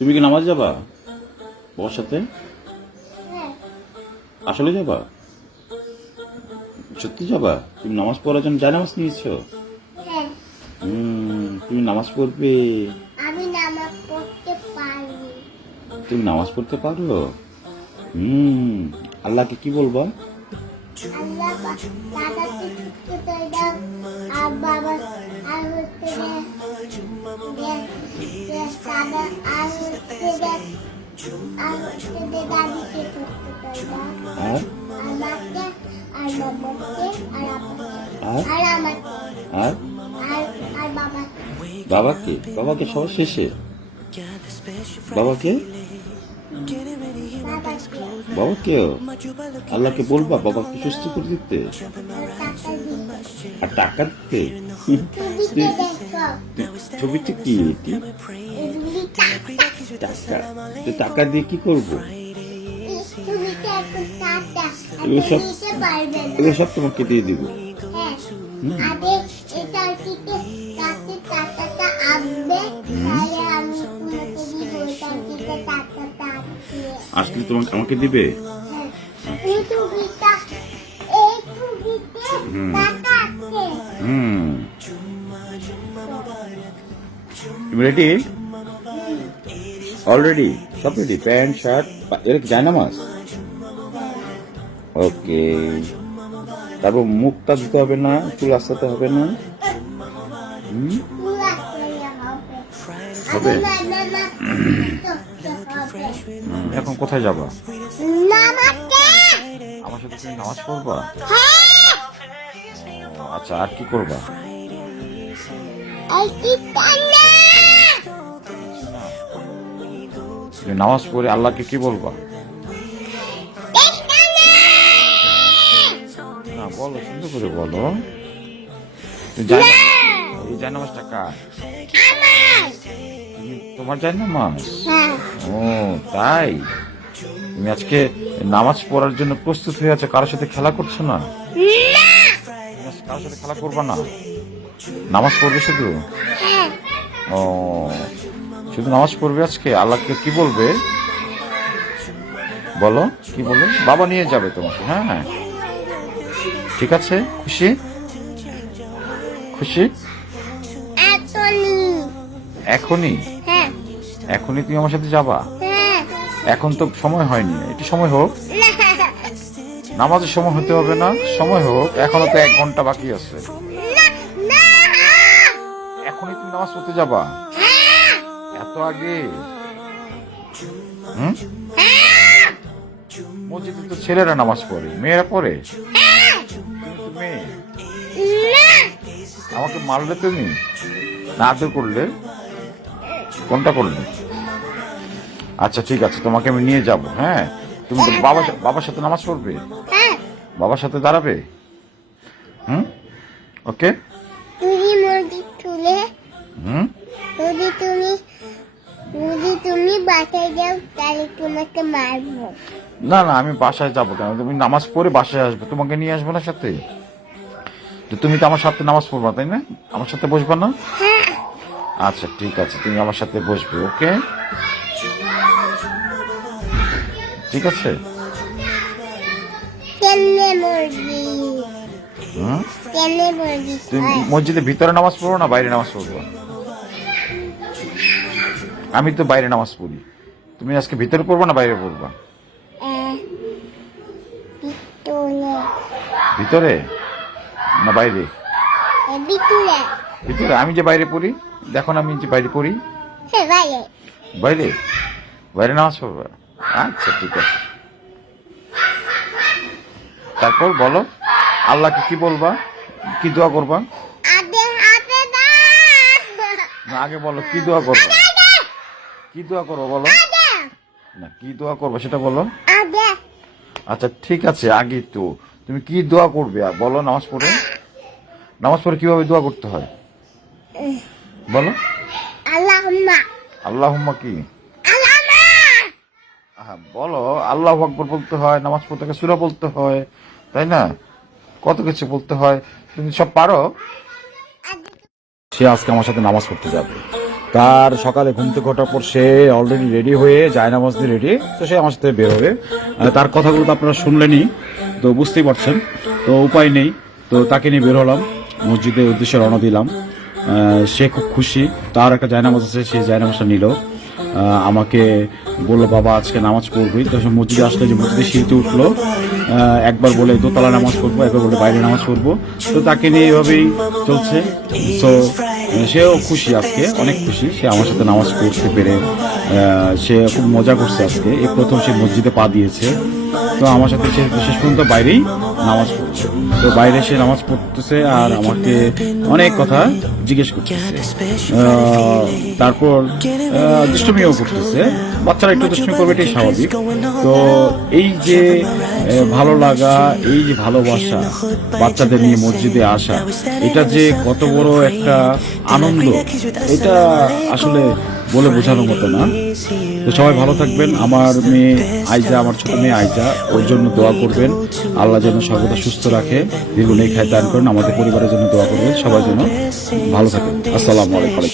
তুমি কি নামাজ যাবা বাবার সাথে? আসলে যাবা? সত্যি যাবা? তুমি নামাজ পড়ার জন্য জায়নামাজ নিয়েছো? তুমি নামাজ পড়বে? আমি নামাজ পড়তে পারি। তুমি নামাজ পড়তে পারো? আল্লাহকে কি বলবা? আল্লাহ দাদাকে ছুটতে করে দাও আর বাবা আর হচ্ছে দাদা আর হচ্ছে দাদিকে ছুটতে করে দাও আর আমাকে আর বাবাকে আর আপনাকে আর আর আমাকে আর আর বাবাকে বাবাকে? বাবাকে সবার শেষে? বাবাকে? বাবাকেও? আল্লাহকে বলবা বাবাকে সুস্থ করে দিতে আর টাকা দিতে? ছবিটা কি এটি? টাকা? তো টাকা দিয়ে কি করবো? এগুলো সব তোমাকে দিয়ে দিব। আসলে তোমাকে আমাকে দিবে? রেডি? অলরেডি সব রেডি? প্যান্ট শার্ট এর জায়নামাজ? ওকে। তারপর মুখটা দিতে হবে না? চুল আসাতে হবে না? হবে? এখন কোথায় যাবা? আমার সাথে তুমি নামাজ পড়বা? আচ্ছা, আর কি করবা? তুমি নামাজ পড়ে আল্লাহকে কি বলবা? না, বলো, সুন্দর করে বলো। এই জায়নামাজটা কার? তোমার জায়নামাজ? ও তাই? তুমি আজকে নামাজ পড়ার জন্য প্রস্তুত হয়ে আছে, কারোর সাথে খেলা করছো না? কারোর সাথে খেলা করবা না, নামাজ পড়বে শুধু? ও, শুধু নামাজ পড়বে আজকে? আল্লাহকে কি বলবে বলো? কি বলবে? বাবা নিয়ে যাবে তোমাকে। হ্যাঁ, ঠিক আছে। খুশি? খুশি? এখনই? এখনই তুমি আমার সাথে যাবা? এখন তো সময় হয়নি, একটু সময় হোক। নামাজের সময় হতে হবে না? সময় হোক, এখনো তো 1 ঘন্টা বাকি আছে। এখনই তুমি নামাজ পড়তে যাবা? এত আগে? মসজিদে তো ছেলেরা নামাজ পড়ে, মেয়েরা পড়ে? মেয়ে? আমাকে মারলে তুমি না আদর করলে? কোনটা করলে? আচ্ছা ঠিক আছে, তোমাকে আমি নিয়ে যাব। হ্যাঁ, তুমি তো বাবার সাথে নামাজ পড়বে? বাবার সাথে দাঁড়াবে? ওকে। তুমি বাসায় যাও তাহলে তোমাকে মারবো। না না, আমি বাসায় যাবো কেন? তুমি নামাজ পড়ে বাসায় আসবে, তোমাকে নিয়ে আসবো না সাথে? তো তুমি তো আমার সাথে নামাজ পড়বা, তাই না? আমার সাথে বসবা না? আচ্ছা ঠিক আছে, তুমি আমার সাথে বসবে। ওকে, ঠিক আছে। তুমি মসজিদের ভিতরে নামাজ পড়ো না বাইরে নামাজ পড়বো? আমি তো বাইরে নামাজ পড়ি। তুমি আজকে ভিতরে পড়বা না বাইরে পড়বা? ভিতরে না বাইরে? ভিতরে। আমি যে বাইরে পড়ি, দেখো না, আমি যে বাইরে পড়ি। বাইরে? বাইরে নামাজ পড়বা? আচ্ছা ঠিক আছে। তারপর বলো, আল্লাহকে কি বলবা? কি দোয়া করবা? না, আগে বলো কি দোয়া করবা? কি দোয়া করবো বলো না, কি দোয়া করবো সেটা বলো। আচ্ছা ঠিক আছে, আগে তো তুমি কি দোয়া করবে আর বলো। নামাজ পড়ে কিভাবে দোয়া করতে হয় বলো? আল্লাহুম্মা কি? বলো। আল্লাহু আকবার বলতে হয়, নামাজ পড়তে সূরা বলতে হয়, তাই না? কত কিছু বলতে হয়, তুমি সব পারো। সে আজকে আমার সাথে নামাজ পড়তে যাবে। তার সকালে ঘুম থেকে ওঠার পর সে অলরেডি রেডি হয়ে জায়নামাজ দিয়ে রেডি, তো সে আমার সাথে বের হবে। তার কথাগুলো তো আপনারা শুনলেনই, তো বুঝতেই পারছেন। তো উপায় নেই, তো তাকে নিয়ে বের হলাম, মসজিদের উদ্দেশ্যে রওনা দিলাম। সে খুব খুশি, তার একটা জায়নামাজ আছে, সে জায়নামাজটা নিল। আমাকে বললো বাবা আজকে নামাজ পড়বি। তো সে মসজিদে আসলে, যে মসজিদে সিঁড়িতে উঠলো, একবার বলে দোতলা নামাজ পড়বো, একবার বলে বাইরে নামাজ পড়বো। তো তাকে নিয়ে এভাবেই চলছে। তো সেও খুশি, আজকে অনেক খুশি সে আমার সাথে নামাজ পড়তে পেরে। সে খুব মজা করছে আজকে, এই প্রথম সে মসজিদে পা দিয়েছে। তো আমার সাথে সে শেষ পর্যন্ত বাইরেই নামাজ পড়ছে। তো বাইরে সে নামাজ পড়তেছে আর আমাকে অনেক কথা জিজ্ঞেস করতেছে। তারপর দুষ্টুমিও করতেছে, বাচ্চারা একটু দুষ্টুমি করবে, এটাই স্বাভাবিক। তো এই যে ভালো লাগা, এই যে ভালোবাসা, বাচ্চাদের নিয়ে মসজিদে আসা, এটা যে কত বড় একটা আনন্দ, এটা আসলে বলে বোঝানোর মতো না। তো সবাই ভালো থাকবেন। আমার মেয়ে আইজা, আমার ছোট মেয়ে আইজা, ওর জন্য দোয়া করবেন। আল্লাহ যেন সর্বদা সুস্থ রাখে, দীর্ঘ নেই খায় দান করেন। আমাদের পরিবারের জন্য দোয়া করবেন, সবার জন্য ভালো থাকেন। আসসালামু আলাইকুম।